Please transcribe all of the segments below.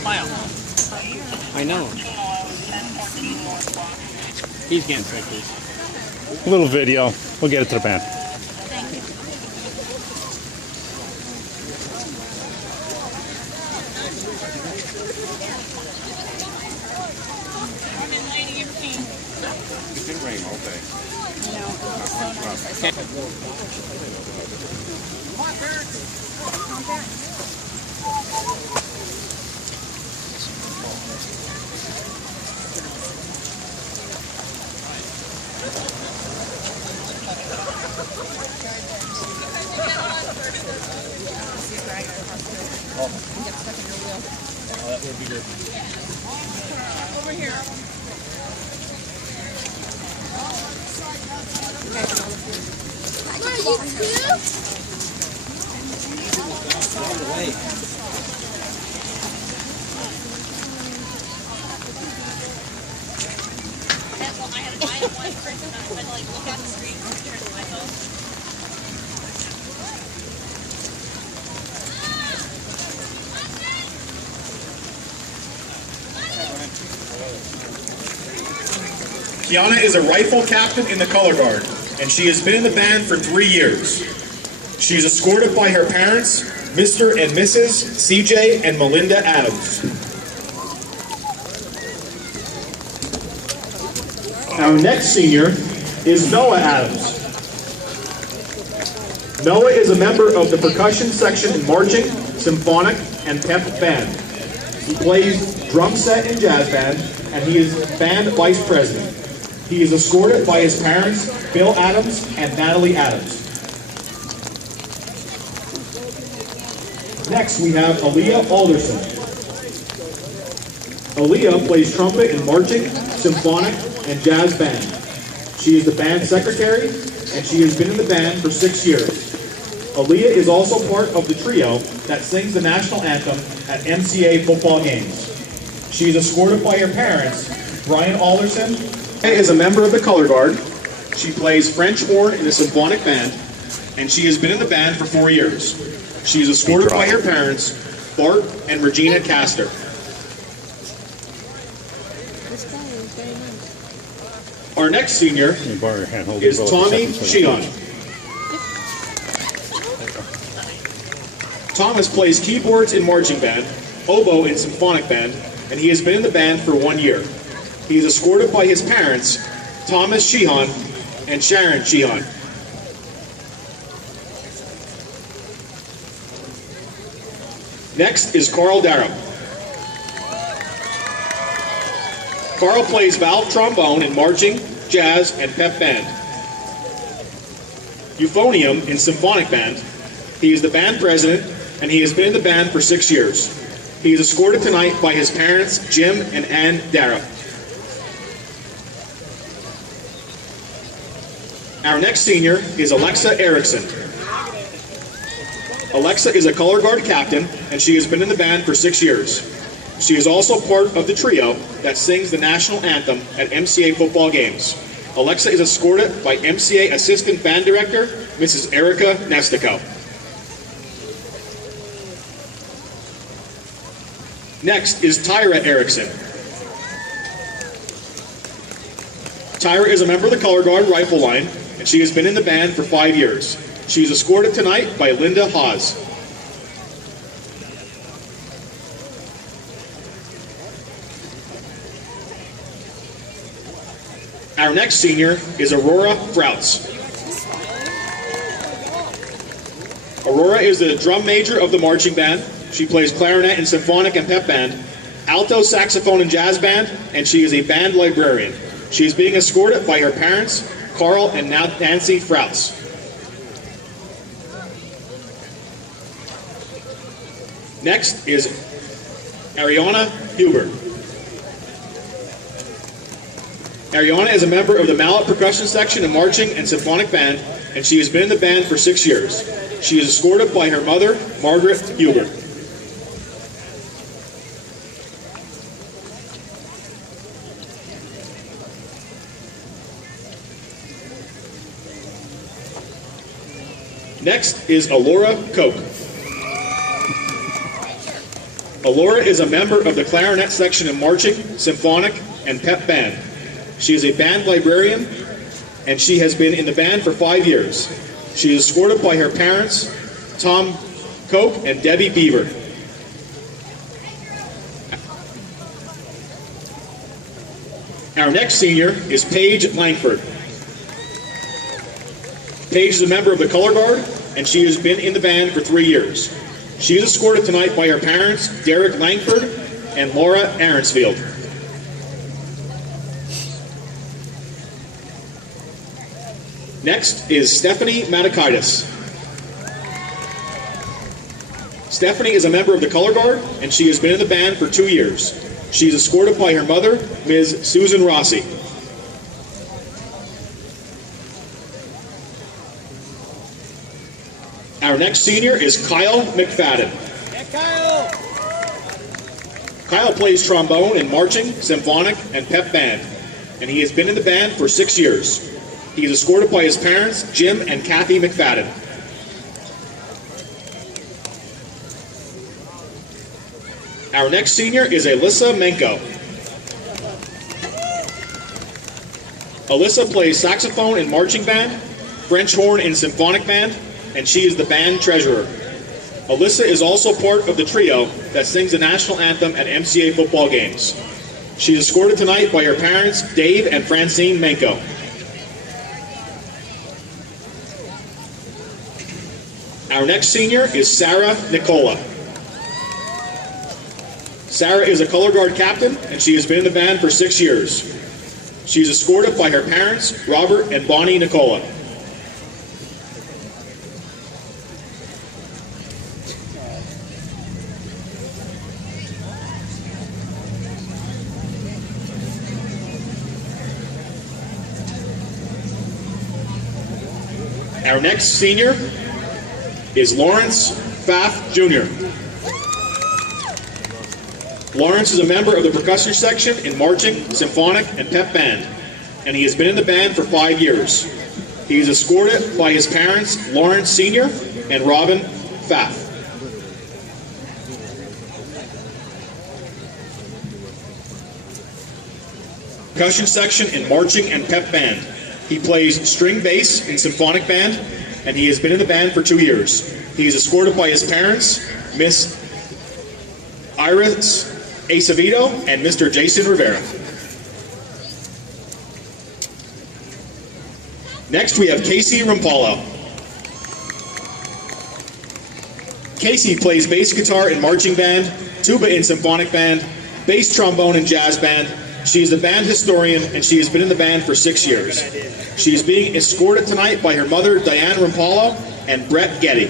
Smile. I know. He's getting pictures. A little video. We'll get it to the band. Thank you. Carmen, lady, your team. It's been rain all day. No, it looks so nice. I That would be good. Over here. Are you cute? On the way. I had one person that went to like look at the screen and turn my phone. Kiana is a rifle captain in the color guard, and she has been in the band for 3 years. She is escorted by her parents, Mr. and Mrs. CJ and Melinda Adams. Our next senior is Noah Adams. Noah is a member of the percussion section in marching, symphonic, and pep band. He plays drum set in jazz band, and he is band vice president. He is escorted by his parents, Bill Adams and Natalie Adams. Next, we have Aaliyah Alderson. Aaliyah plays trumpet in marching, symphonic, and jazz band. She is the band secretary, and she has been in the band for 6 years. Aaliyah is also part of the trio that sings the national anthem at MCA football games. She is escorted by her parents, Brian Alderson, is a member of the color guard. She plays French horn in a symphonic band, and she has been in the band for 4 years. She is escorted by her parents, Bart and Regina Castor. Our next senior is Tommy Sheehan. Thomas plays keyboards in marching band, oboe in symphonic band, and he has been in the band for 1 year. He is escorted by his parents, Thomas Sheehan and Sharon Sheehan. Next is Carl Darrow. Carl plays valve trombone in marching, jazz, and pep band. Euphonium in symphonic band. He is the band president, and he has been in the band for 6 years. He is escorted tonight by his parents, Jim and Ann Darrow. Our next senior is Alexa Erickson. Alexa is a color guard captain, and she has been in the band for 6 years. She is also part of the trio that sings the national anthem at MCA football games. Alexa is escorted by MCA assistant band director, Mrs. Erica Nestico. Next is Tyra Erickson. Tyra is a member of the color guard rifle line, and she has been in the band for 5 years. She is escorted tonight by Linda Haas. Our next senior is Aurora Frouts. Aurora is the drum major of the marching band. She plays clarinet in symphonic and pep band, alto saxophone and jazz band, and she is a band librarian. She is being escorted by her parents, Carl and Nancy Frouts. Next is Ariana Huber. Ariana is a member of the mallet percussion section in marching and symphonic band, and she has been in the band for 6 years. She is escorted by her mother, Margaret Huber. Next is Alora Koch. Alora is a member of the clarinet section in marching, symphonic, and pep band. She is a band librarian, and she has been in the band for 5 years. She is escorted by her parents, Tom Koch and Debbie Beaver. Our next senior is Paige Langford. Paige is a member of the Color Guard, and she has been in the band for 3 years. She is escorted tonight by her parents, Derek Langford and Laura Aronsfield. Next is Stephanie Matakaitis. Stephanie is a member of the Color Guard, and she has been in the band for 2 years. She is escorted by her mother, Ms. Susan Rossi. Our next senior is Kyle McFadden. Kyle plays trombone in marching, symphonic, and pep band, and he has been in the band for 6 years. He is escorted by his parents, Jim and Kathy McFadden. Our next senior is Alyssa Menko. Alyssa plays saxophone in marching band, French horn in symphonic band, and she is the band treasurer. Alyssa is also part of the trio that sings the national anthem at MCA football games. She is escorted tonight by her parents, Dave and Francine Menko. Our next senior is Sarah Nicola. Sarah is a Color Guard captain, and she has been in the band for 6 years. She is escorted by her parents, Robert and Bonnie Nicola. Our next senior is Lawrence Pfaff Jr. Lawrence is a member of the percussion section in marching, symphonic, and pep band, and he has been in the band for 5 years. He is escorted by his parents, Lawrence Sr. and Robin Pfaff. Percussion section in marching and pep band. He plays string bass in symphonic band, and he has been in the band for 2 years. He is escorted by his parents, Miss Iris Acevedo and Mr. Jason Rivera. Next, we have Casey Rampalo. Casey plays bass guitar in marching band, tuba in symphonic band, bass trombone in jazz band. She is the band historian, and she has been in the band for 6 years. She is being escorted tonight by her mother, Diane Rampalo, and Brett Getty.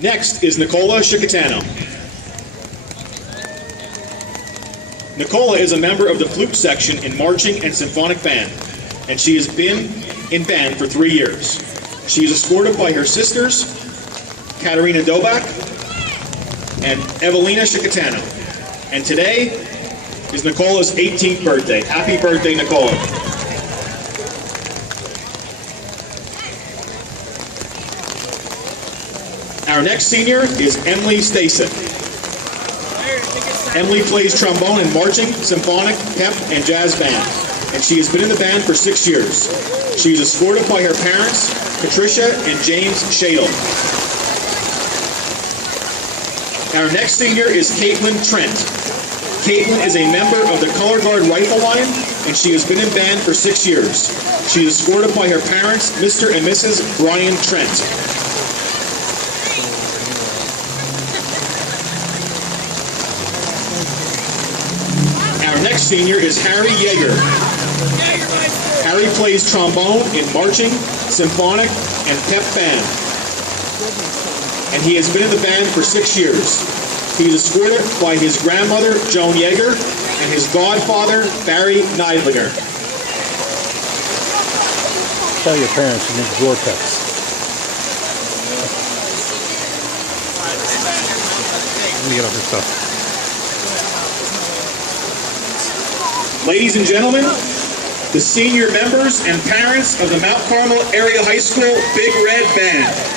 Next is Nicola Chicatano. Nicola is a member of the flute section in marching and symphonic band, and she has been in band for 3 years. She is escorted by her sisters, Katerina Dobak and Evelina Chicatano. And today is Nicola's 18th birthday. Happy birthday, Nicola. Our next senior is Emily Stason. Emily plays trombone in marching, symphonic, pep, and jazz band, and she has been in the band for 6 years. She is escorted by her parents, Patricia and James Shadle. Our next senior is Caitlin Trent. Caitlin is a member of the Color Guard Rifle Line, and she has been in band for 6 years. She is escorted by her parents, Mr. and Mrs. Brian Trent. Our next senior is Harry Yeager. Harry plays trombone in marching, symphonic, and pep band, and he has been in the band for 6 years. He is escorted by his grandmother, Joan Yeager, and his godfather, Barry Neidlinger. Tell your parents you need Vortex. Let me get over stuff. Ladies and gentlemen, the senior members and parents of the Mount Carmel Area High School Big Red Band.